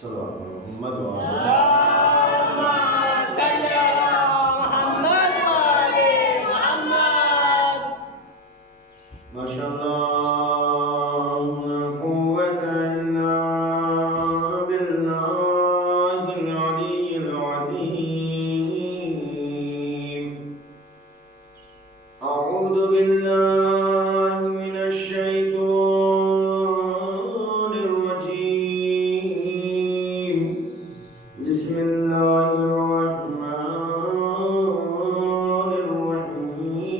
صلوات محمد وعلى اللهم صل على محمد وعلى محمد. ما شاء الله لا قوة إلا بالله العلي العظيم. أعوذ بالله من الشيطان الرجيم. بسم الله الرحمن الرحيم.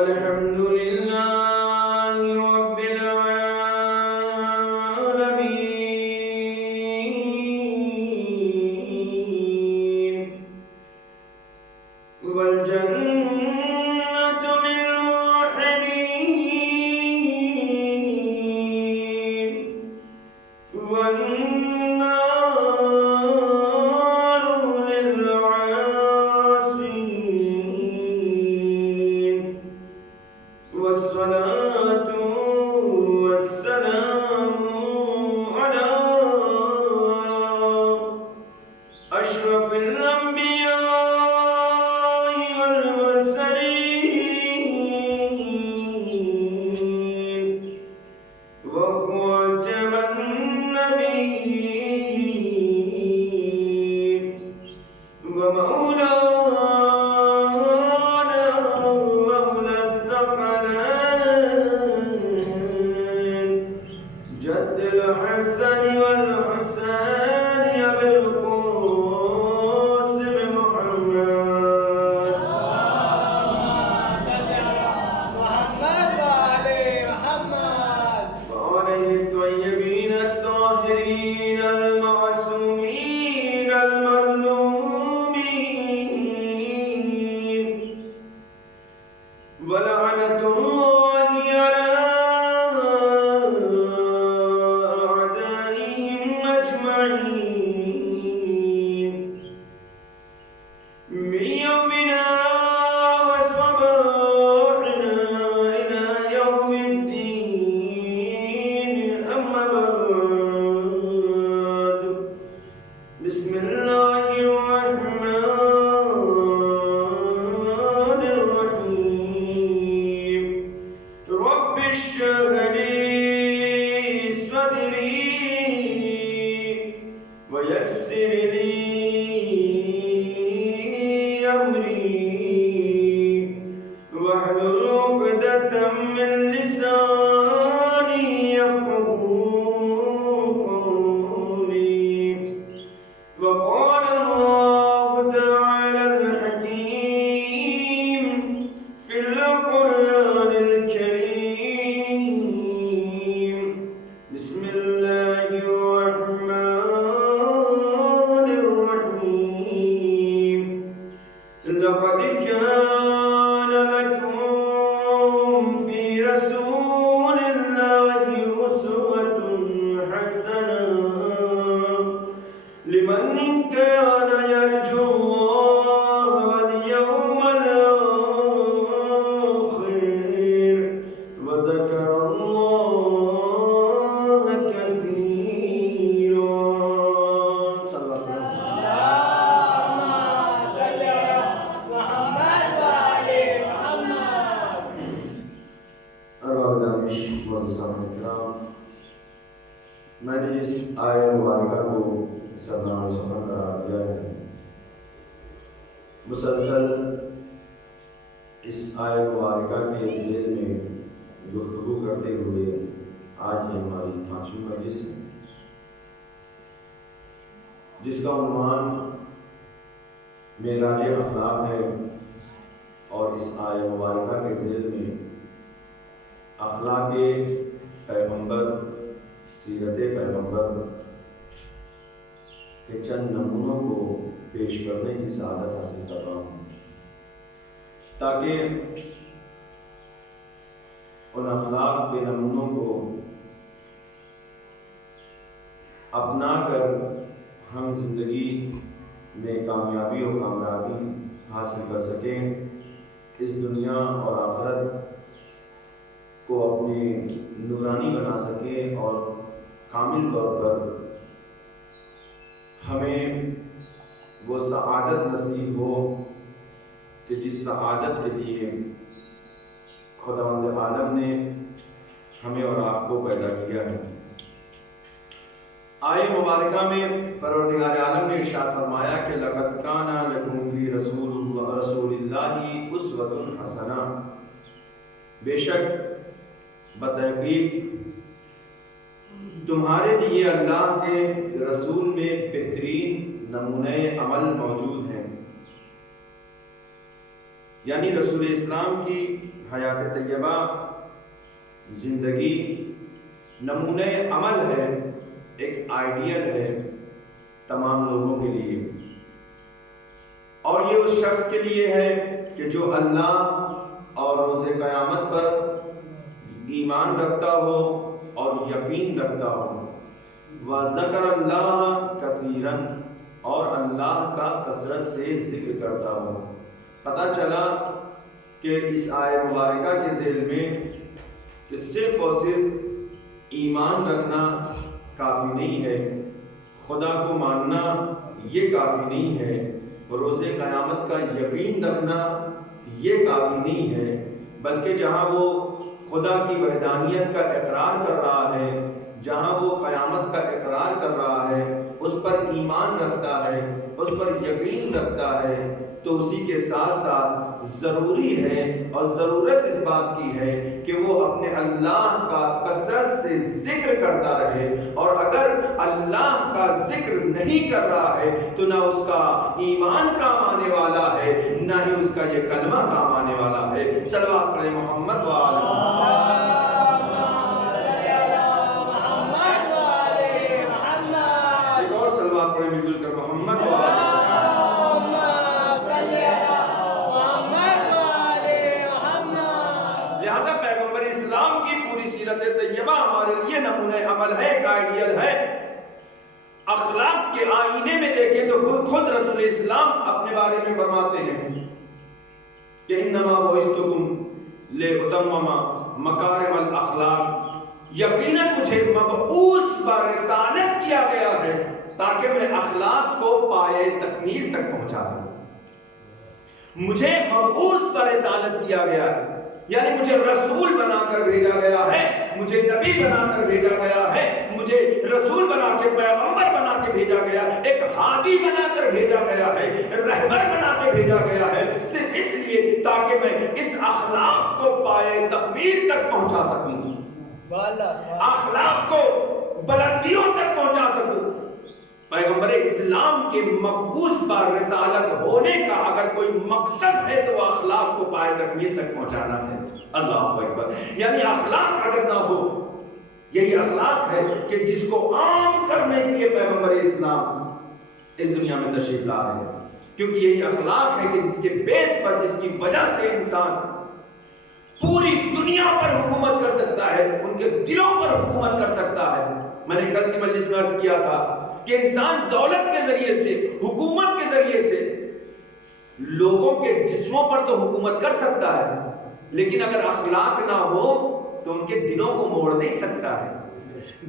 الحمد لله رب العالمين. والجنة للموحدين والنار للعاصين. والصلاة والسلام على أشرف الأنبياء والمرسلين وخاتم النبيين ومولانا مولى الثقلين جد الحسن والحسين أبي القاسم محمد. صل على محمد وعلى محمد. وآله الطيبين الطاهرين المعصومين المظلومين. ولعنة الله على أعدائهم أجمعين من يومنا وصباحنا إلى يوم الدين. أما بعد، بسم الله الرحمن الرحيم. رب اشرح لي صدري ويسر لي أمري واحلل عقدة من لساني يفقهوا قولي. وقال الله تعالى الحكيم في القرآن الكريم. بسم الله الرحمن الرحيم. لقد كان لكم في رسول الله أسوة حسنة لمن كان يرجو الله واليوم الآخر وذكر الله كثيرا. صلى الله عليه اللهم صل على محمد وعلى محمد. ارباب دانش والسلام الکرام، میں نے جس آیہ مبارکہ کو سرنامہ سفر قرار دیا ہے، مسلسل اس آیہ مبارکہ کے ذیل میں گفتگو کرتے ہوئے آج یہ ہماری 5ویں مجلس ہے، جس کا عنوان معراج اخلاق ہے، اور اس آیہ مبارکہ کے ذیل میں اخلاق پیغمبر، سیرت پیغمبر کے چند نمونوں کو پیش کرنے کی سعادت حاصل کر رہا ہوں، تاکہ ان اخلاق کے نمونوں کو اپنا کر ہم زندگی میں کامیابی و کامیابی حاصل کر سکیں، اس دنیا اور آخرت کو اپنے نورانی بنا سکے اور کامل طور پر ہمیں وہ سعادت نصیب ہو کہ جس سعادت کے لیے خداوند عالم نے ہمیں اور آپ کو پیدا کیا ہے۔ آیے مبارکہ میں پروردگار عالم نے ارشاد فرمایا کہ لَقَدْ كَانَ لَكُمْ فِي رَسُولِ اللَّهِ أُسْوَةٌ حَسَنَةٌ، بے شک بتحقیق تمہارے لیے اللہ کے رسول میں بہترین نمونۂ عمل موجود ہیں، یعنی رسول اسلام کی حیات طیبہ زندگی نمونۂ عمل ہے، ایک آئیڈیل ہے تمام لوگوں کے لیے، اور یہ اس شخص کے لیے ہے کہ جو اللہ اور روز قیامت پر ایمان رکھتا ہو اور یقین رکھتا ہو، وَذَكَرَ اللَّهَ كَثِيرًا، اور اللہ کا کثرت سے ذکر کرتا ہو۔ پتہ چلا کہ اس آیہ مبارکہ کے ذیل میں کہ صرف اور صرف ایمان رکھنا کافی نہیں ہے، خدا کو ماننا یہ کافی نہیں ہے، روز قیامت کا یقین رکھنا یہ کافی نہیں ہے، بلکہ جہاں وہ خدا کی وحدانیت کا اقرار کر رہا ہے، جہاں وہ قیامت کا اقرار کر رہا ہے، اس پر ایمان رکھتا ہے، اس پر یقین رکھتا ہے، تو اسی کے ساتھ ساتھ ضروری ہے اور ضرورت اس بات کی ہے کہ وہ اپنے اللہ کا کثرت سے ذکر کرتا رہے، اور اگر اللہ کا ذکر نہیں کر رہا ہے تو نہ اس کا ایمان کام آنے والا ہے، نہ ہی اس کا یہ کلمہ کام آنے والا ہے۔ صلوات پڑھیں محمد ایک اور صلوات پڑھیں مل جل کر محمد لہذا پیغمبر اسلام کی پوری سیرت طیبہ ہمارے لیے نمونہ عمل ہے، ایک آئیڈیل ہے۔ اخلاق کے آئینے میں دیکھیں تو خود رسول اسلام اپنے بارے میں فرماتے ہیں کہ انما بعثتکم لأتمم مکارم الاخلاق، یقیناً مجھے مبعوث برسالت کیا گیا ہے تاکہ میں اخلاق کو پائے تکمیل تک پہنچا سکوں۔ مجھے مبعوث برسالت کیا گیا ہے، یعنی مجھے رسول بنا کر بھیجا گیا ہے، مجھے نبی بنا کر بھیجا گیا ہے، مجھے رسول بنا کے پیغمبر بنا کے بھیجا گیا، ایک ہادی بنا کر بھیجا گیا ہے، رہبر بنا کے بھیجا گیا ہے، صرف اس لیے تاکہ میں اس اخلاق کو پائے تکمیل تک پہنچا سکوں، اخلاق کو بلندیوں تک پہنچا سکوں۔ پیغمبر اسلام کے مبعوث بار رسالت ہونے کا اگر کوئی مقصد ہے تو وہ اخلاق کو پائے تکمیل تک پہنچانا ہے۔ اللہ اکبر، یعنی اخلاق اگر نہ ہو، یہی اخلاق ہے کہ جس کو عام کرنے کے لیے پیغمبر اسلام اس دنیا میں تشریف لا رہے ہیں، کیونکہ یہی اخلاق ہے کہ جس کے بیس پر، جس کی وجہ سے انسان پوری دنیا پر حکومت کر سکتا ہے، ان کے دلوں پر حکومت کر سکتا ہے۔ میں نے کل کی مجلس میں عرض کیا تھا کہ انسان دولت کے ذریعے سے، حکومت کے ذریعے سے لوگوں کے جسموں پر تو حکومت کر سکتا ہے، لیکن اگر اخلاق نہ ہو تو ان کے دلوں کو موڑ نہیں سکتا ہے۔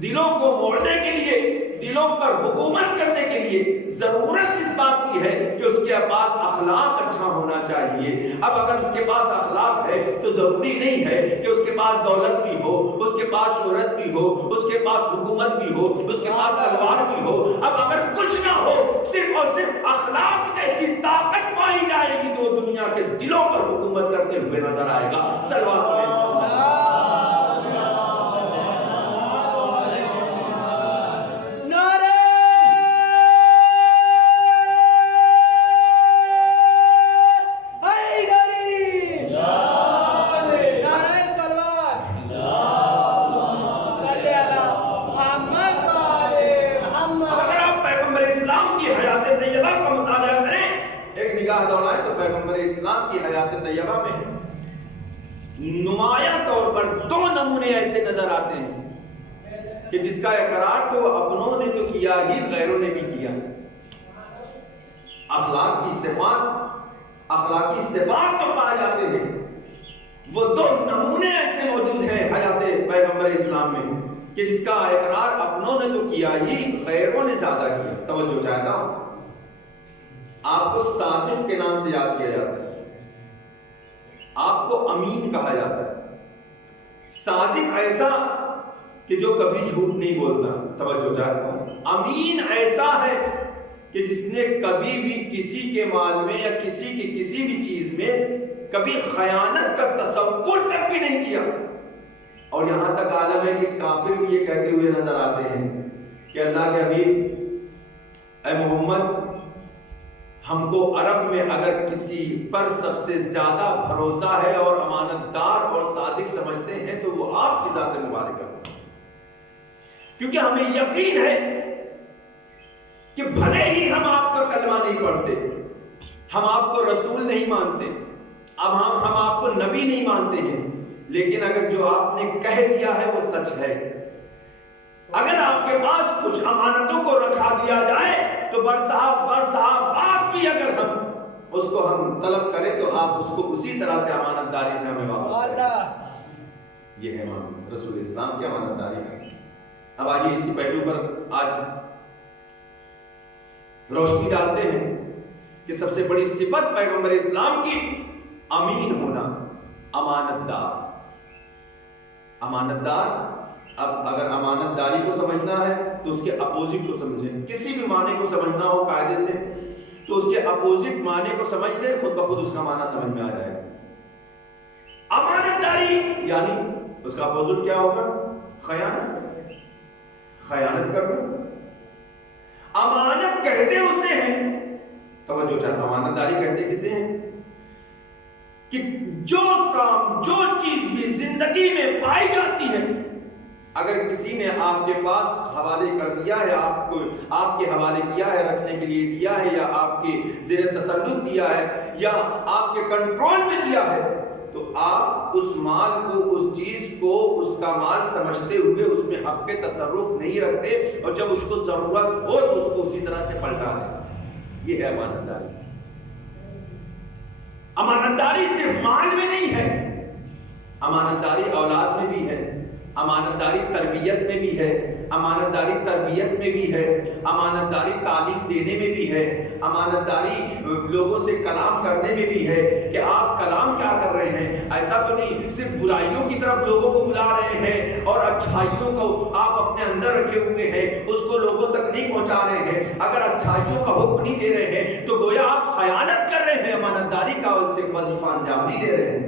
دلوں کو موڑنے کے لیے، دلوں پر حکومت کرنے کے لیے ضرورت اس بات کی ہے کہ اس کے پاس اخلاق اچھا ہونا چاہیے۔ اب اگر اس کے پاس اخلاق ہے تو ضروری نہیں ہے کہ اس کے پاس دولت بھی ہو، اس کے پاس شہرت بھی ہو، اس کے پاس حکومت بھی ہو، اس کے پاس تلوار بھی ہو۔ اب اگر کچھ نہ ہو، صرف اور صرف اخلاق جیسی طاقت پائی جائے گی تو دنیا کے دلوں پر حکومت کرتے ہوئے نظر آئے گا۔ صلوات علیہ نمایاں طور پر دو نمونے ایسے نظر آتے ہیں کہ جس کا اقرار تو اپنوں نے تو کیا ہی، غیروں نے بھی کیا۔ اخلاقی صفات تو پائے جاتے ہیں، وہ دو نمونے ایسے موجود ہیں حیات پیغمبر اسلام میں کہ جس کا اقرار اپنوں نے تو کیا ہی، غیروں نے زیادہ کیا. توجہ چاہتا ہوں، آپ کو صادق کے نام سے یاد کیا جاتا ہے، آپ کو امین کہا جاتا ہے. صادق ایسا کہ جو کبھی جھوٹ نہیں بولتا. توجہ چاہتا ہوں، امین ایسا ہے کہ جس نے کبھی بھی کسی کے مال میں یا کسی کی کسی بھی چیز میں کبھی خیانت کا تصور تک بھی نہیں کیا. اور یہاں تک عالم ہے کہ کافر بھی یہ کہتے ہوئے نظر آتے ہیں کہ اللہ کے حبیب اے محمد، ہم کو عرب میں اگر کسی پر سب سے زیادہ بھروسہ ہے اور امانت دار اور صادق سمجھتے ہیں تو وہ آپ کی ذات مبارکہ، کیونکہ ہمیں یقین ہے کہ بھلے ہی ہم آپ کا کلمہ نہیں پڑھتے، ہم آپ کو رسول نہیں مانتے، اب ہم آپ کو نبی نہیں مانتے ہیں، لیکن اگر جو آپ نے کہہ دیا ہے وہ سچ ہے. اگر آپ کے پاس کچھ امانتوں کو رکھا دیا جائے تو برصاحب بھی اگر ہم اس کو ہم طلب کریں تو آپ اس کو اسی طرح سے امانت داری سے ہمیں واپس کریں. یہ ہے رسول اسلام کی امانت داری کا. اب آئیے اسی پہلو پر آج روشنی ڈالتے ہیں کہ سب سے بڑی صفت پیغمبر اسلام کی امین ہونا، امانت دار. امانت دار، اب اگر امانت داری کو سمجھنا ہے تو اس کے اپوزٹ کو سمجھیں. کسی بھی معنی کو سمجھنا ہو قاعدے سے تو اس کے اپوزٹ معنی کو سمجھ لیں، خود بخود اس کا معنی سمجھ میں آ جائے گا. امانت داری یعنی اس کا اپوزٹ کیا ہوگا؟ خیانت. خیانت کرنا. امانت کہتے اسے ہیں، توجہ چاہتا ہوں، امانت داری کہتے کسے ہیں کہ جو کام جو چیز بھی زندگی میں پائی جاتی ہے اگر کسی نے آپ کے پاس حوالے کر دیا ہے، آپ کے حوالے کیا ہے، رکھنے کے لیے دیا ہے، یا آپ کے زیر تسلط دیا ہے، یا آپ کے کنٹرول میں دیا ہے، تو آپ اس مال کو، اس چیز کو اس کا مال سمجھتے ہوئے اس میں حق کے تصرف نہیں رکھتے، اور جب اس کو ضرورت ہو تو اس کو اسی طرح سے پلٹا دیں. یہ ہے امانت داری. امانت داری صرف مال میں نہیں ہے، امانت داری اولاد میں بھی ہے، امانت داری تربیت میں بھی ہے، امانت داری تربیت میں بھی ہے، امانت داری تعلیم دینے میں بھی ہے، امانت داری لوگوں سے کلام کرنے میں بھی ہے کہ آپ کلام کیا کر رہے ہیں. ایسا تو نہیں صرف برائیوں کی طرف لوگوں کو بلا رہے ہیں اور اچھائیوں کو آپ اپنے اندر رکھے ہوئے ہیں، اس کو لوگوں تک نہیں پہنچا رہے ہیں. اگر اچھائیوں کا حکم نہیں دے رہے ہیں تو گویا آپ خیانت کر رہے ہیں، امانت داری کا وظیفہ انجام نہیں دے رہے ہیں.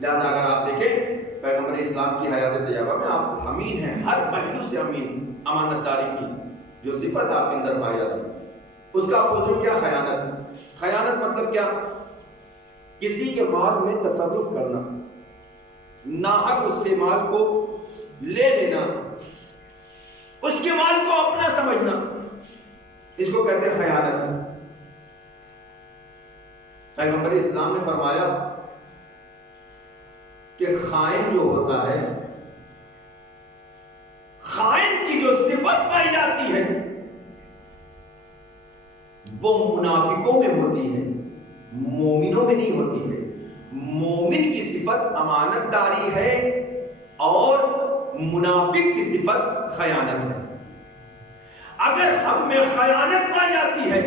لہذا اگر آپ دیکھیں پیغمبر اسلام کی حیات طیبہ میں آپ امین ہیں، ہر پہلو سے امین. امانت داری کی جو صفت آپ کے اندر پائی جاتی ہے اس کا اپوزٹ کیا؟ خیانت. خیانت مطلب کیا؟ کسی کے مال میں تصرف کرنا، ناحق اس کے مال کو لے لینا، اس کے مال کو اپنا سمجھنا، اس کو کہتے ہیں خیانت. پیغمبر اسلام نے فرمایا کہ خائن جو ہوتا ہے، خائن کی جو صفت پائی جاتی ہے وہ منافقوں میں ہوتی ہے، مومنوں میں نہیں ہوتی ہے. مومن کی صفت امانت داری ہے اور منافق کی صفت خیانت ہے. اگر ہم میں خیانت پائی جاتی ہے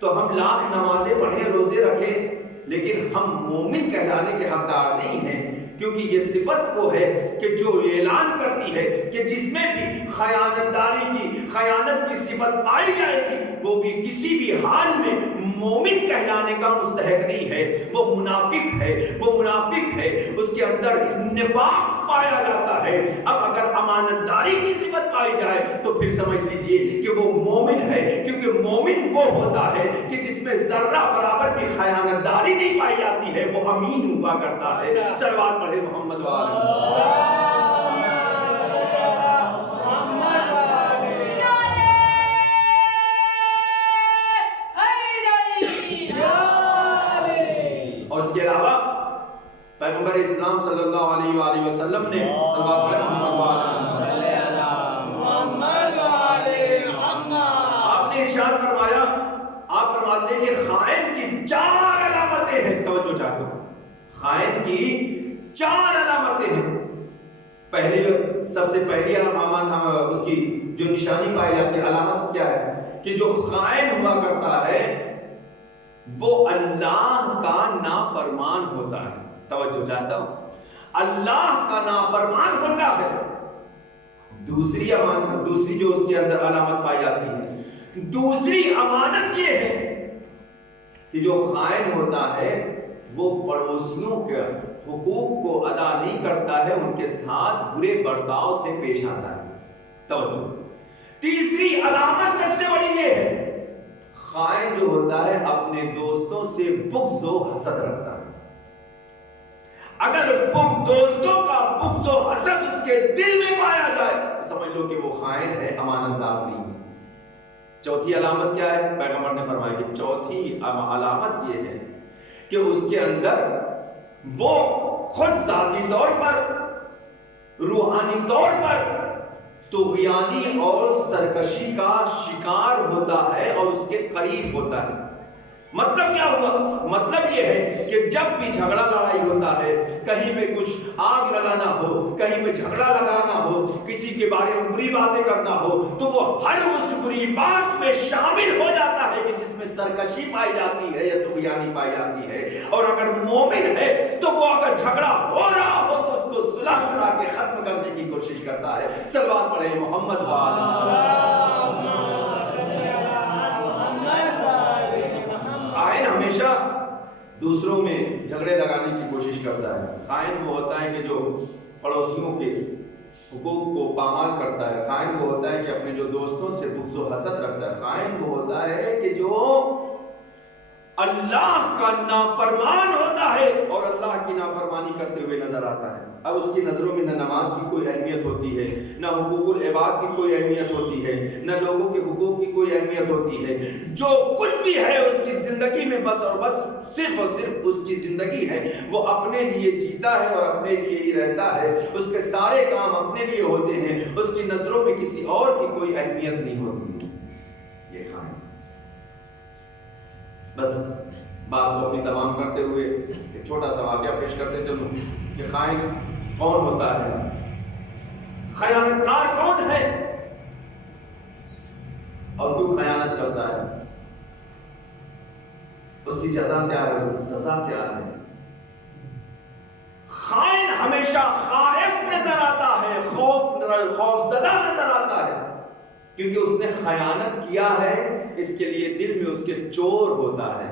تو ہم لاکھ نمازیں پڑھیں، روزے رکھیں، لیکن ہم مومن کہلانے کے حقدار نہیں ہیں، کیونکہ یہ صفت وہ ہے کہ جو اعلان کرتی ہے کہ جس میں بھی خیانت داری کی، خیانت کی صفت پائی جائے گی وہ بھی کسی بھی حال میں مومن کہلانے کا مستحق نہیں ہے، وہ منافق ہے، وہ منافق ہے، اس کے اندر نفاق پایا جاتا ہے. اب اگر امانت داری کی صفت پائی جائے تو پھر سمجھ لیجئے کہ وہ مومن ہے، کیونکہ مومن وہ ہوتا ہے کہ جس میں ذرہ برابر بھی خیانت داری نہیں پائی جاتی ہے، وہ امین ہوا کرتا ہے. صلوات پڑھے محمد والے. اور اس کے علاوہ پیغمبر اسلام صلی اللہ علیہ وآلہ وسلم نے صلوات پڑھے آپ نے ارشاد فرمایا، آپ فرماتے ہیں کہ خائن کی 4 علامتیں ہیں. توجہ چاہتا ہوں، خائن کی 4 علامتیں ہیں. پہلے جو سب سے پہلی اس کی جو نشانی پائی جاتی ہے، علامت کیا ہے؟ کہ جو خائن ہوا کرتا ہے وہ اللہ کا نافرمان ہوتا ہے. توجہ چاہتا ہوں، اللہ کا نافرمان ہوتا ہے. دوسری جو اس کے اندر علامت پائی جاتی ہے، دوسری امانت یہ ہے کہ جو خائن ہوتا ہے وہ پڑوسیوں کے حقوق کو ادا نہیں کرتا ہے، ان کے ساتھ برے برتاؤ سے پیش آتا ہے. توجہ، تیسری علامت سب سے بڑی یہ ہے، خائن جو ہوتا ہے اپنے دوستوں سے بغض و حسد رکھتا ہے. اگر دوستوں کا بغض و حسد اس کے دل میں پایا جائے تو سمجھ لو کہ وہ خائن ہے، امانت دار نہیں ہے. چوتھی علامت کیا ہے؟ پیغمبر نے فرمایا کہ چوتھی علامت یہ ہے کہ اس کے اندر وہ خود ذاتی طور پر، روحانی طور پر طغیانی اور سرکشی کا شکار ہوتا ہے اور اس کے قریب ہوتا ہے. مطلب کیا ہوا؟ مطلب یہ ہے کہ جب بھی جھگڑا لڑائی ہوتا ہے، کہیں پہ کچھ آگ لگانا ہو، کہیں پہ جھگڑا لگانا ہو، کسی کے بارے میں بری باتیں کرنا ہو، تو وہ ہر اس بری بات میں شامل ہو جاتا ہے کہ جس میں سرکشی پائی جاتی ہے یا طغیانی پائی جاتی ہے. اور اگر مومن ہے تو وہ اگر جھگڑا ہو رہا ہو تو اس کو صلح کرا کے ختم کرنے کی کوشش کرتا ہے. صلوات پڑھیں محمد خائن ہمیشہ دوسروں میں جھگڑے لگانے کی کوشش کرتا ہے. خائن وہ ہوتا ہے کہ جو پڑوسیوں کے حقوق کو پامال کرتا ہے. خائن وہ ہوتا ہے کہ اپنے جو دوستوں سے بغض و حسد رکھتا ہے. خائن وہ ہوتا ہے کہ جو اللہ کا نافرمان ہوتا ہے اور اللہ کی نافرمانی کرتے ہوئے نظر آتا ہے. اب اس کی نظروں میں نہ نماز کی کوئی اہمیت ہوتی ہے، نہ حقوق العباد کی کوئی اہمیت ہوتی ہے، نہ لوگوں کے حقوق کی کوئی اہمیت ہوتی ہے. جو کچھ بھی ہے اس کی زندگی میں بس اور بس صرف اور صرف اس کی زندگی ہے، وہ اپنے لیے جیتا ہے اور اپنے لیے ہی رہتا ہے. اس کے سارے کام اپنے لیے ہوتے ہیں، اس کی نظروں میں کسی اور کی کوئی اہمیت نہیں ہوتی. یہ خائن. بس بات کو اپنی تمام کرتے ہوئے ایک چھوٹا سا واقعہ پیش کرتے چلوں کہ خائن کون ہوتا ہے، خیانت کار کون ہے اور کیوں خیانت کرتا ہے، اس کی جزا کیا ہے، اس کی سزا کیا ہے. خائن ہمیشہ خائف نظر آتا ہے، خوف زدہ نظر آتا ہے، کیونکہ اس نے خیانت کیا ہے. اس کے لیے دل میں اس کے چور ہوتا ہے،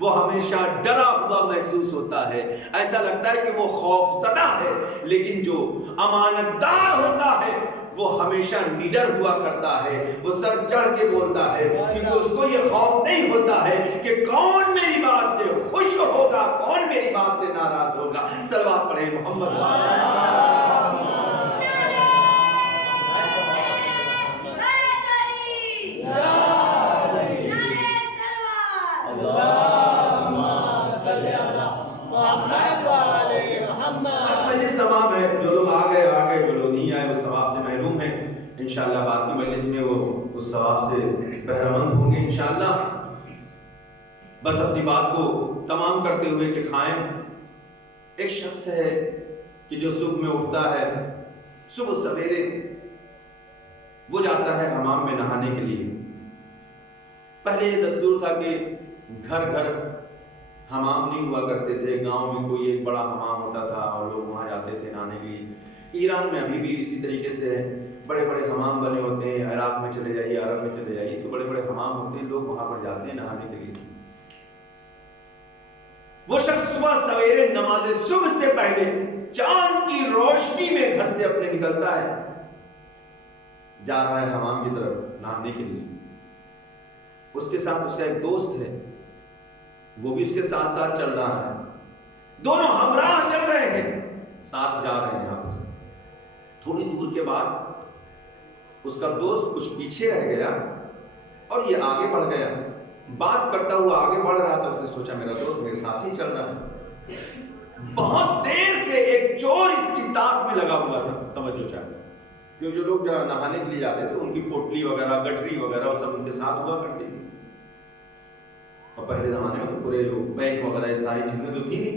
وہ ہمیشہ ڈرا ہوا محسوس ہوتا ہے. ایسا لگتا ہے کہ وہ خوف زدہ ہے. لیکن جو امانت دار ہوتا ہے وہ ہمیشہ نڈر ہوا کرتا ہے، وہ سر چڑھ کے بولتا ہے، کیونکہ اس کو یہ خوف نہیں ہوتا ہے کہ کون میری بات سے خوش ہوگا، کون میری بات سے ناراض ہوگا. صلوات پڑھیں محمد تمام ہے. جو لوگ آ گئے، جو لوگ نہیں آئے وہ ثواب سے محروم ہیں. انشاءاللہ بعد کی مجلس میں وہ اس ثواب سے بہرہ مند ہوں گے انشاءاللہ. بس اپنی بات کو تمام کرتے ہوئے کہ خائن ایک شخص ہے کہ جو صبح میں اٹھتا ہے، صبح سویرے وہ جاتا ہے حمام میں نہانے کے لیے. پہلے یہ دستور تھا کہ گھر گھر حمام نہیں ہوا کرتے تھے. گاؤں میں کوئی ایک بڑا حمام ہوتا تھا اور لوگ وہاں جاتے تھے نہانے کے لیے. ایران میں ابھی بھی اسی طریقے سے بڑے بڑے حمام بنے ہوتے ہیں. عراق میں چلے جائیے، عرب میں چلے جائیے تو بڑے بڑے حمام ہوتے ہیں، لوگ وہاں پر جاتے ہیں نہانے کے لیے. وہ شخص صبح سویرے نماز صبح سے پہلے چاند کی روشنی میں گھر سے اپنے نکلتا ہے، جا رہا ہے حمام کی طرف نہانے کے لیے. اس کے ساتھ اس کا ایک دوست ہے، وہ بھی اس کے ساتھ ساتھ چل رہا ہے. دونوں ہمراہ چل رہے ہیں، ساتھ جا رہے ہیں آپس میں. تھوڑی دور کے بعد اس کا دوست کچھ پیچھے رہ گیا اور یہ آگے بڑھ گیا. بات کرتا ہوا آگے بڑھ رہا تھا. اس نے سوچا میرا دوست میرے ساتھ ہی چل رہا ہے. بہت دیر سے ایک چور اس کی تاک میں لگا ہوا تھا. توجہ چاہیے، کیونکہ جو لوگ نہانے کے لیے جاتے تھے ان کی پوٹلی وغیرہ، گٹری وغیرہ وہ سب ان کے ساتھ ہوا کرتی تھی. اور پہلے زمانے میں تو پورے جو بینک وغیرہ ساری چیزیں تو تھی نہیں.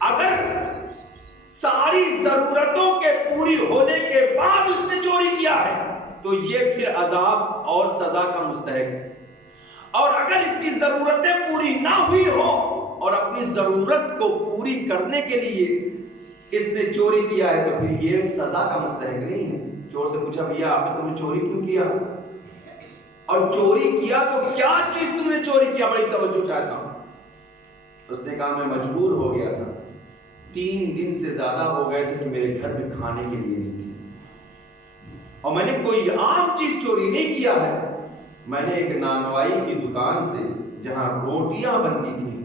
اگر ساری ضرورتوں کے پوری ہونے کے بعد اس نے چوری کیا ہے تو یہ پھر عذاب اور سزا کا مستحق ہے. اور اگر اس کی ضرورتیں پوری نہ ہوئی ہو اور اپنی ضرورت کو پوری کرنے کے لیے اس نے چوری کیا ہے تو پھر یہ سزا کا مستحق نہیں ہے. چور سے پوچھا بھیا آپ نے تم نے چوری کیوں کیا اور چوری کیا تو کیا چیز تم نے چوری کیا, بڑی توجہ چاہتا ہوں. اس نے کہا میں مجبور ہو گیا تھا, 3 دن سے زیادہ ہو گئے تھے کہ میرے گھر میں کھانے کے لیے نہیں تھی اور میں نے کوئی عام چیز چوری نہیں کیا ہے. میں نے ایک نانوائی کی دکان سے جہاں روٹیاں بنتی تھیں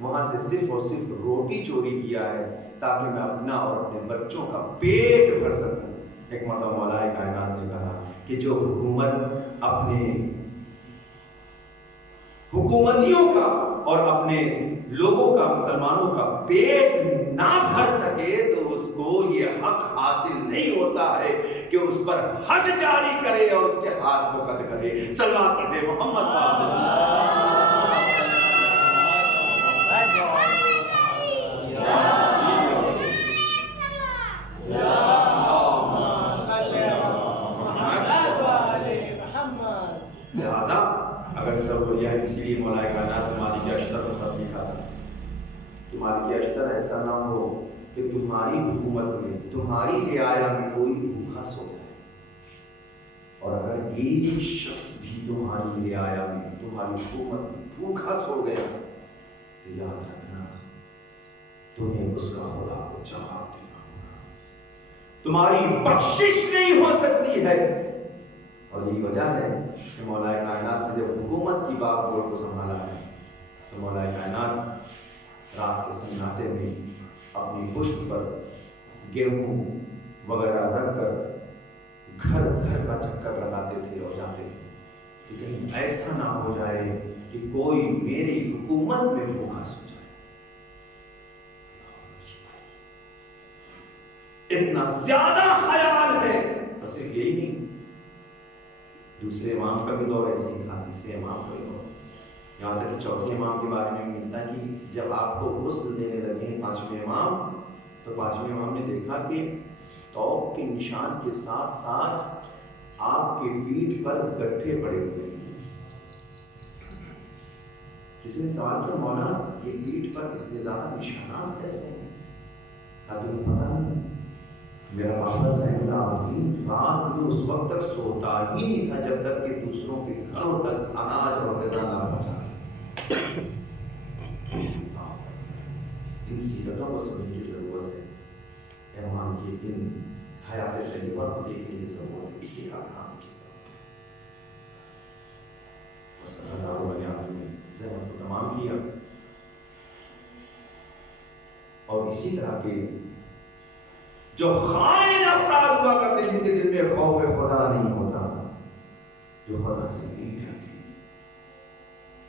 وہاں سے صرف اور صرف روٹی چوری کیا ہے تاکہ میں اپنا اور اپنے بچوں کا پیٹ بھر سکوں. ایک مرتبہ مولا کائنات نے کہا کہ جو حکومت اپنے حکومتیوں کا اور اپنے لوگوں کا, مسلمانوں کا پیٹ نہ بھر سکے تو اس کو یہ حق حاصل نہیں ہوتا ہے کہ اس پر حد جاری کرے اور اس کے ہاتھ کو قطع کرے. صلوات پڑھ دے محمد اسی لیے مولا کائنات مالک اشتر کو خط لکھا تھا کہ مالک اشتر ایسا نہ ہو کہ تمہاری حکومت میں, تمہاری رعایا میں کوئی بھوکا سو جائے, اور اگر ایک شخص بھی تمہاری رعایا میں, تمہاری حکومت میں بھوکا سو گیا تو یاد رکھنا تمہیں اس کا خدا کو جواب دینا ہوگا, تمہاری بخشش نہیں ہو سکتی ہے. اور یہی وجہ ہے کہ مولا کائنات نے جب حکومت کی بات بول کو سنبھالا ہے تو مولا کائنات رات کے سناٹے میں اپنی پشت پر گیہوں وغیرہ رکھ کر گھر گھر کا چکر لگاتے تھے اور جاتے تھے کہ کہیں ایسا نہ ہو جائے کہ کوئی میری حکومت میں بھوکا سو جائے. اتنا زیادہ خیال ہے. اور صرف یہی نہیں, دوسرے امام کا بھی دور ایسے ہی تھا, تیسرے امام کا بھی دور, یہاں تک کہ چوتھے امام کے بارے میں ملتا ہے کہ جب آپ کو غسل دینے لگے ہیں 5ویں امام تو 5ویں امام نے دیکھا کہ توق کے نشان کے ساتھ ساتھ آپ کے پیٹھ پر گٹھے پڑے ہوئے ہیں. کسی نے سوال کیا مولا یہ پیٹھ پر اتنے زیادہ نشانات کیسے ہیں؟ تمہیں پتہ نہیں, میرا بابا زین العابدین رات میں اس وقت تک سوتا ہی نہیں تھا جب تک کہ دوسروں کے گھروں تک اناج اور غذا نہ پہنچا. ان سیرتوں کو سمجھنے کی ضرورت ہے, ایمان کی ان حیات طیبہ کو دیکھنے کی ضرورت ہے, اسی کا نام کی ضرورت ہے. بس سرداروں نے آپ نے زحمت کو تمام کیا اور اسی طرح کے جو خائن افراد ہوا کرتے جن کے دل میں خوف خدا نہیں ہوتا, جو خدا سے نہیں ڈرتے,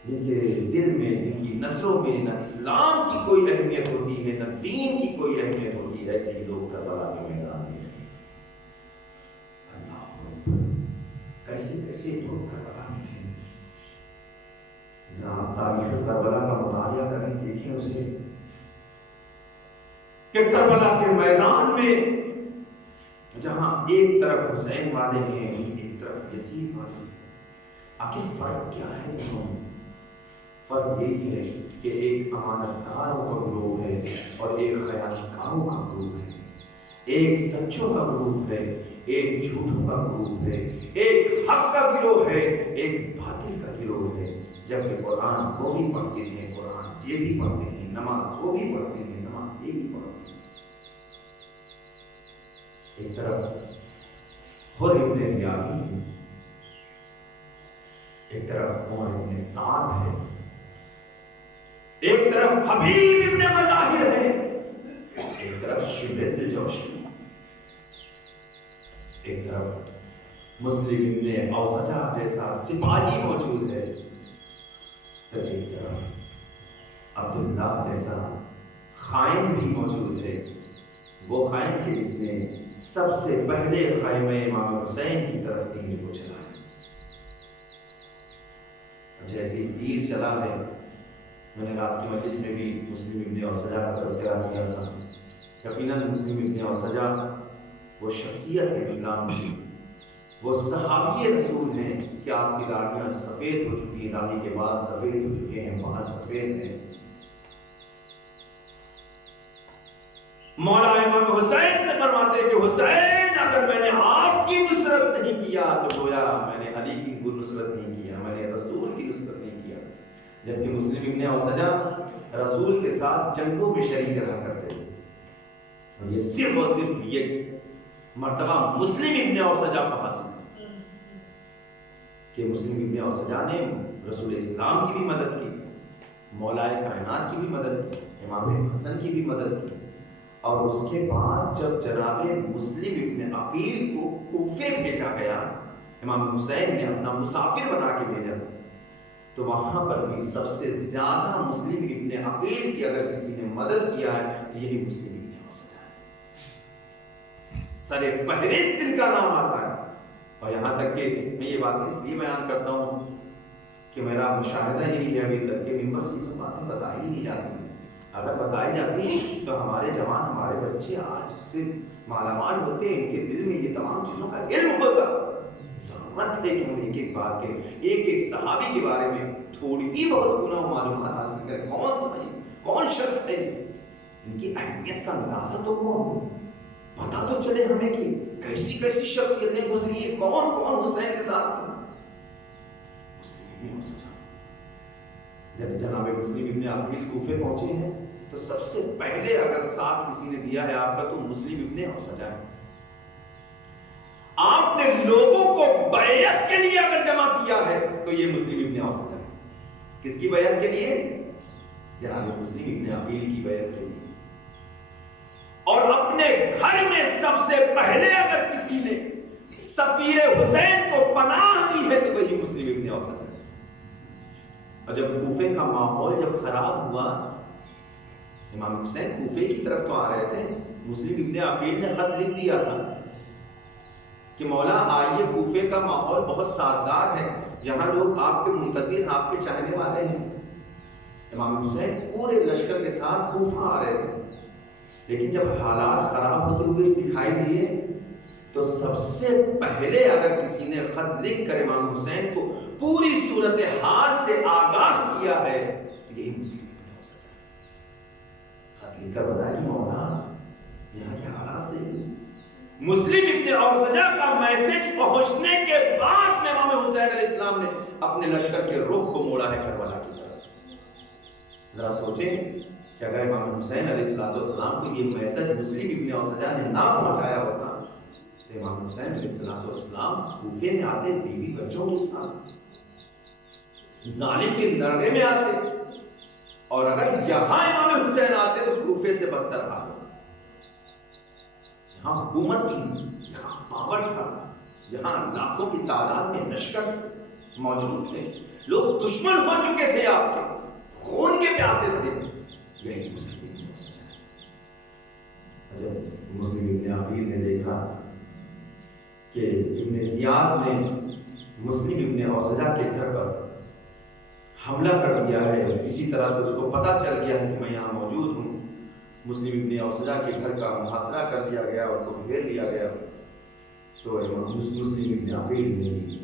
جن کے دل میں, جن کی نسلوں میں نہ اسلام کی کوئی اہمیت ہوتی ہے نہ دین کی کوئی اہمیت ہوتی ہے, ایسے ہی لوگ کربلا کے میدان میں تھے. اللہ کیسے کیسے لوگ کربلا میں تھے. ذرا آپ تاریخ کربلا کا مطالعہ کریں, دیکھیں اسے کہ کربلا کے میدان میں جہاں ایک طرف حسین والے ہیں ایک طرف یزید والے ہیں, آخر فرق کیا ہے دونوں میں؟ فرق یہی ہے کہ ایک امانت داروں کا گروہ ہے اور ایک خیانت کاروں کا گروہ ہے, ایک سچوں کا گروہ ہے ایک جھوٹوں کا گروہ ہے, ایک حق کا گروہ ہے ایک باطل کا گروہ ہے. جبکہ قرآن وہ بھی پڑھتے ہیں, قرآن یہ بھی پڑھتے ہیں, نماز وہ بھی پڑھتے ہیں, نماز یہ بھی پڑھتے ہیں. ایک طرف حر ابن ریاحی ہے, ایک طرف عمر ابن سعد ہے, ایک طرف حبیب ابن مظاہر ہے, ایک طرف شبل ذوالجوشن, ایک طرف مسلم ابن اوسجہ جیسا سپاہی موجود ہے, ایک طرف عبداللہ جیسا خائن بھی موجود ہے, وہ خائن کے جس نے سب سے پہلے خیمہ امام حسین کی طرف تیر کو چلایا. ایسے ہی تیر چلا ہے. میں نے رات کی مجلس میں بھی مسلم ابن اوسجا کا تذکرہ کیا تھا. یقیناً مسلم ابن اوسجا وہ شخصیت ہے اسلام کی، وہ صحابی رسول ہیں کہ آپ کی داڑھیاں سفید ہو چکی ہیں، داڑھی کے بال سفید ہو چکے ہیں، بال سفید ہیں. مولا امام حسین سے فرماتے ہیں کہ حسین اگر میں نے آپ کی نصرت نہیں کیا تو گویا میں نے علی کی نصرت نہیں کیا، میں نے رسول کی نصرت نہیں کیا. جبکہ مسلم ابن اوسجا رسول کے ساتھ جنگوں میں شریک رہا کرتے تھے. اور یہ صرف اور صرف یہ مرتبہ مسلم ابن اوسجا کو حاصل ہے کہ مسلم ابن اوسجا نے رسول اسلام کی بھی مدد کی، مولا کائنات کی بھی مدد کی، امام حسن کی بھی مدد کی. اور اس کے بعد جب جناب مسلم ابن عقیل کو کوفے بھیجا گیا، امام حسین نے اپنا مسافر بنا کے بھیجا، تو وہاں پر بھی سب سے زیادہ مسلم ابن عقیل کی اگر کسی نے مدد کیا ہے تو یہی مسلم ابن اوسجا ہے. سر فہرست ان کا نام آتا ہے. اور یہاں تک کہ میں یہ بات اس لیے بیان کرتا ہوں کہ میرا مشاہدہ یہی ہے ابھی تک کہ ممبر سے یہ سب باتیں بتائی نہیں جاتی. اگر بتائی جاتی تو ہمارے جوان، ہمارے بچے آج سے مالا مال ہوتے، ان کے دل میں یہ تمام چیزوں کا علم ہوتا. ضرورت ہے کہ ہم ایک ایک بات کے، ایک ایک صحابی کے بارے میں تھوڑی بھی بہت گناہ معلومات حاصل کریں. کون تھا یہ، کون شخص ہے، ان کی اہمیت کا اندازہ تو ہو، پتہ تو چلے ہمیں کہ کیسی کیسی شخصیتیں گزری ہیں، کون کون حسین کے ساتھ تھا. مسلم ابن اوسجا جب جناب مسلم ابن عقیل کوفے پہنچے ہیں تو سب سے پہلے اگر ساتھ کسی نے دیا ہے آپ کا تو مسلم ابن اوسجا ہے. آپ نے لوگوں کو بیعت کے لیے اگر جمع کیا ہے تو یہ مسلم ابن اوسجا ہے. کس کی بیعت کے لیے؟ جناب مسلم ابن عقیل کی بیعت کے لیے. اور اپنے گھر میں سب سے پہلے اگر کسی نے سفیر حسین کو پناہ دی ہے تو وہی مسلم ابن اوسجا ہے. اور جب کوفے کا ماحول جب خراب ہوا، امام حسین کوفے کی طرف تو آ رہے تھے، مسلم ابن عقیل نے خط لکھ دیا تھا کہ مولا آئیے، کوفے کا ماحول بہت سازگار ہے، یہاں لوگ آپ کے منتظر، آپ کے چاہنے والے ہیں. امام حسین پورے لشکر کے ساتھ کوفہ آ رہے تھے، لیکن جب حالات خراب ہوتے ہوئے دکھائی دیے تو سب سے پہلے اگر کسی نے خط لکھ کر امام حسین کو پوری صورتحال سے آگاہ کیا ہے تو یہی مسلم ابن اوسجا ہے. خط لکھ کر بتایا کہ مولا یہاں کے حالات سے. مسلم ابن اوسجا کا میسج پہنچنے کے بعد میں امام حسین علیہ السلام نے اپنے لشکر کے رخ کو موڑا ہے کربلا کی طرف. ذرا سوچیں کہ اگر امام حسین علیہ السلام کو یہ میسج مسلم ابن اوسجا نے نہ پہنچایا ہوتا تو امام حسین علیہ السلام کوفے میں آتے بیوی بچوں کے ساتھ، ظالم کے درگاہ میں آتے، اور اگر یہاں امام حسین آتے تو کوفے سے بدتر حال. یہاں حکومت تھی، یہاں پاور تھا، یہاں لاکھوں کی تعداد میں لشکر موجود تھے، لوگ دشمن ہو چکے تھے، آپ کے خون کے پیاسے تھے. یہی مسلم ابن اوسجا ہے. جب مسلم ابن عقیل نے دیکھا کہ ابن زیاد نے مسلم ابن اوسجا کے گھر پر حملہ کر دیا ہے، کسی طرح سے اس کو پتہ چل گیا ہے کہ میں یہاں موجود ہوں، مسلم ابن اوسجا کے گھر کا محاصرہ کر دیا گیا اور کو گھیر لیا گیا، تو مسلم ابن عقیل نے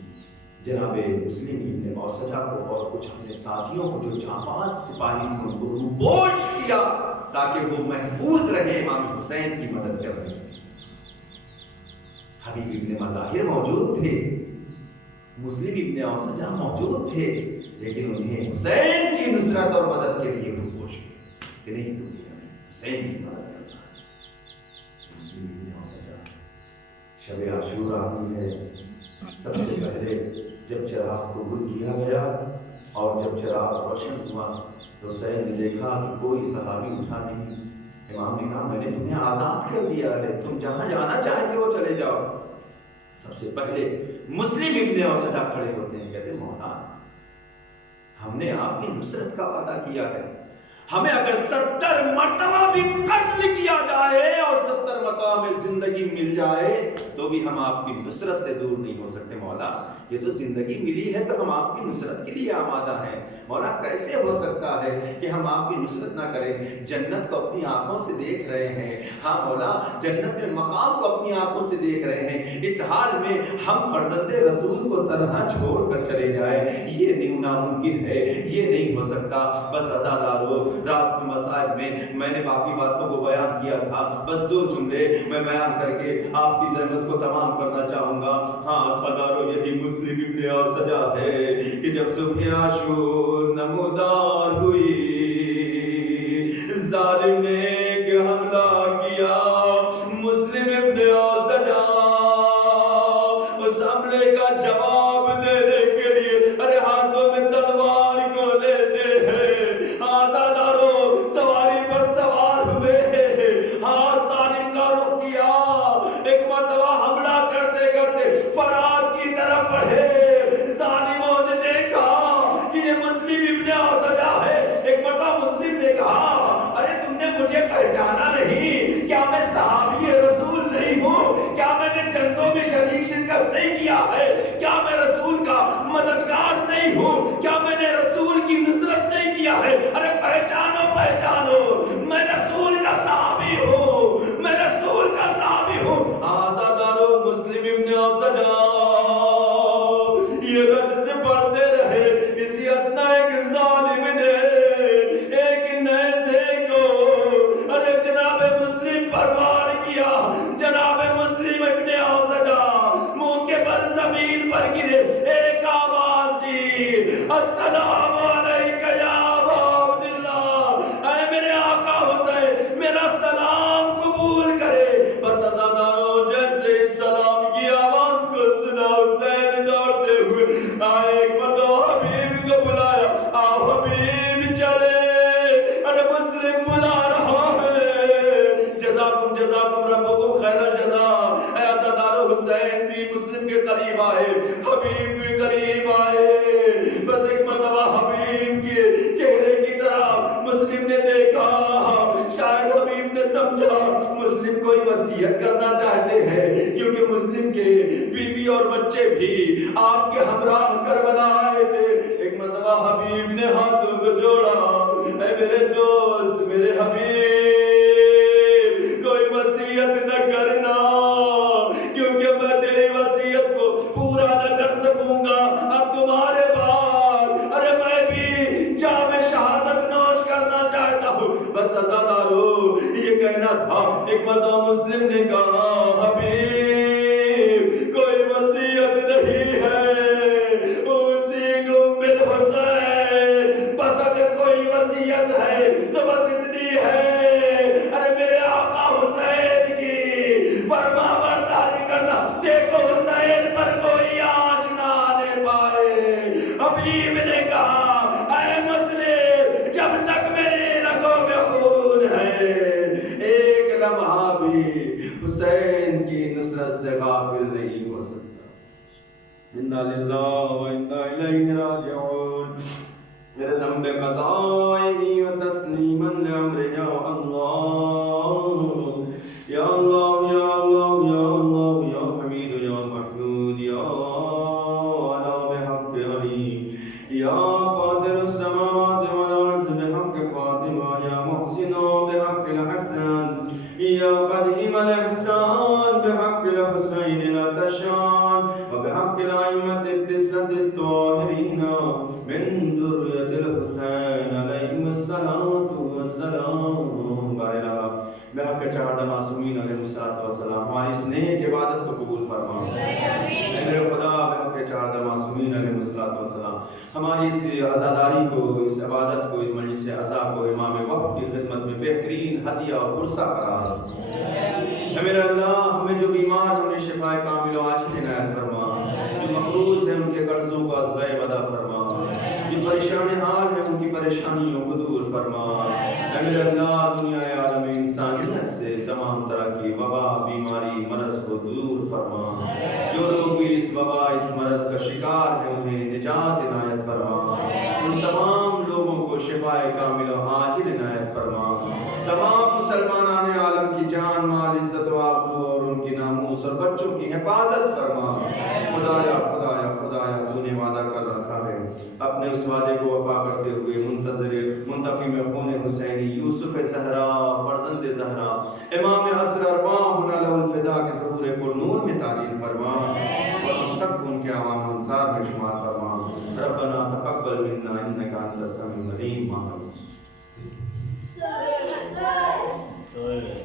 جناب مسلم ابن اوسجا کو اور کچھ اپنے ساتھیوں کو جو جانباز سپاہی تھے ان کو روپوش کیا تاکہ وہ محفوظ رہے امام حسین کی مدد کرنے کے لیے. حبیب ابن مظاہر موجود تھے، مسلم ابن اوسجا موجود تھے، لیکن انہیں حسین کی نصرت اور مدد کے لیے روپوش کیا کہ نہیں تمہیں حسین کی مدد کرنا ہے. مسلم ابن اوسجا شب عاشورہ آتی ہے، سب سے پہلے جب چراغ قبول کیا گیا اور جب چراغ روشن ہوا تو حسین نے دیکھا کہ کوئی صحابی اٹھا نہیں. امام نے کہا میں نے تمہیں آزاد کر دیا ہے، تم جہاں جانا چاہتے ہو چلے جاؤ. سب سے پہلے مسلم ابن اوسجا کھڑے ہوتے ہیں، کہتے مولا ہم نے آپ کی نصرت کا وعدہ کیا ہے، ہمیں اگر 70 مرتبہ بھی قتل کیا جائے اور 70 مرتبہ میں زندگی مل جائے تو بھی ہم آپ کی نصرت سے دور نہیں ہو سکتے. مولا مولا یہ تو زندگی ملی ہے تو ہم آپ کی نصرت کے لیے آمادہ ہیں مولا کیسے ہو سکتا ہے کہ ہم آپ کی نصرت نہ کریں جنت کو اپنی آنکھوں سے دیکھ رہے ہیں ہاں مولا جنت میں مقام کو اپنی آنکھوں سے دیکھ رہے ہیں اس حال میں ہم فرزند رسول کو تنہا چھوڑ کر چلے جائیں یہ نہیں ناممکن ہے یہ نہیں ہو سکتا بس عزادارو رات میں مسائل میں نے باقی باتوں کو بیان کیا تھا بس 2 جملے میں بیان کر کے آپ کی زحمت کو تمام کرنا چاہوں گا ہاں عزادارو یہی مسلم ابن اوسجہ ہے کہ جب صبح عاشور نمودار ہوئی ظالم نے ایک حملہ کیا مسلم ابن اوسجہ اس حملے کا جواب دینے کے لیے ارے ہاتھوں میں تلوار کو لیتے ہیں آزادارو سواری پر سوار ہوئے ہاں ظالم کا رخ کیا ایک مرتبہ حملہ کرتے کرتے فرات کی طرف بڑھے ظالموں نے دیکھا کہ یہ مسلم ابن اوسجہ ہے ایک مرتبہ مسلم نے کہا ارے تم نے مجھے پہچانا نہیں کیا میں صحابی رسول نہیں ہوں کیا میں نے جنگوں میں شرکت نہیں کیا ہے کیا میں رسول کا مددگار نہیں ہوں کیا میں نے رسول کی نصرت نہیں کیا ہے ارے پہچانو پہچانو میں رسول کا صحابی ہوں میں رسول کا صحابی ہوں آزادارو مسلم ابن اوسجہ یہ رج سے پڑھتے رہے اسی اسنا ایک ظالم نے ایک نیزے کو ارے جناب مسلم پر وار کیا جناب مسلم ابن اوسجہ منہ کے بل زمین پر گرے ایک آواز دی السلام علیکہ یا ابا عبداللہ اے میرے آقا حسین میرا سلام قبول کرے بس عزاداروں جیسے سلام کی آواز کو سنا حسین دوڑتے ہوئے آئے ایک مرتبہ حبیب کو بلایا آؤ حبیب چلے ارے مسلم بلا رہا ہے جزاکم ربکم خیر الجزا اے عزادارو حسین بھی مسلم کے قریب آئے حبیب بھی قریب آئے بس ایک مرتبہ حبیب کے چہرے کی طرح مسلم نے دیکھا شاید حبیب نے سمجھا مسلم کوئی وصیت کرنا چاہتے ہیں کیونکہ مسلم کے بیوی اور بچے بھی آپ کے ہمراہ کربلا آئے تھے ایک مرتبہ حبیب نے ہاتھوں کو جوڑا اے میرے دوست میرے حبیب کوئی وصیت نہ کرنا کیونکہ میں تیری وصیت کو پورا نہ کر سکوں گا اب تمہارے بعد ارے میں بھی جام شہادت نوش کرنا چاہتا ہوں بس عزادارو یہ کہنا تھا ایک مرتبہ مسلم نے کہا حبیب کوئی وصیت نہیں ہے اوصیکم بالحسین بس اگر کوئی وصیت ہے تو بس اتنی ہے ارے میرے آقا حسین کی فرما برداری کرنا دیکھو حسین پر کوئی آنچ نہ آنے پائے حبیب نے کہا اے مسلم جب تک میری رگوں میں خون ہے ایک لمحہ بھی حسین کی نصرت سے غافل نہیں ہو سکتا انا للہ و انا الیہ راجعون میرے ذنب قضائه وتسلیما لامر یا اللہ یا اللہ یا اللہ یا اللہ یا حمید یا محمود یا علا بحق علی یا فاطر السماوات والارض بحق فاطمہ یا محسن بحق الحسن یا قدیم الاحسان بحق الحسین لا تشان وبحق الائمة التسعة الطاهرين من ذرية الحسين عليهم الصلاة والسلام بارك بحق چہارہ معصومین علیہ السلام ہماری اس نیک عبادت کو قبول فرما اے میرے خدا بحق چہارہ معصومین علیہ السلام ہماری اس عزاداری کو اس عبادت کو اس مجلس عزا کو امام وقت کی خدمت میں بہترین ہدیہ اور پرسہ قرار اے میرے اللہ ہمیں جو بیمار ہیں انہیں شفا کامل و عاجل عنایت فرما جو مقروض ہیں ان کے قرضوں کو از غیب ادا فرما جو پریشان حال ہیں ان کی پریشانیوں کو دور فرما اے میرے اللہ دنیا عالم انسانیت سے تمام طرح کی وبا بیماری مرض کو دور فرما جو لوگ بھی اس وبا اس مرض کا شکار ہیں انہیں نجات عنایت فرما ان تمام لوگوں کو شفا کامل و عاجل عنایت فرما تمام مسلمانان عالم کی جان مال عزت و آبرو اور ان کی ناموس اور بچوں کی حفاظت فرما خدایا فرمایا تو نے وعدہ کر رکھا ہے اپنے اس وعدے کو وفا کرتے ہوئے منتظر منتقم خون حسینی یوسف زہرا فرزند زہرا امام عصر ارواحنا له الفدا کے ظہور پر نور میں تعجیل فرما اور ہم سب کو ان کے عوام انصار میں شمار فرما ربنا تقبل منا انك انت السميع العليم.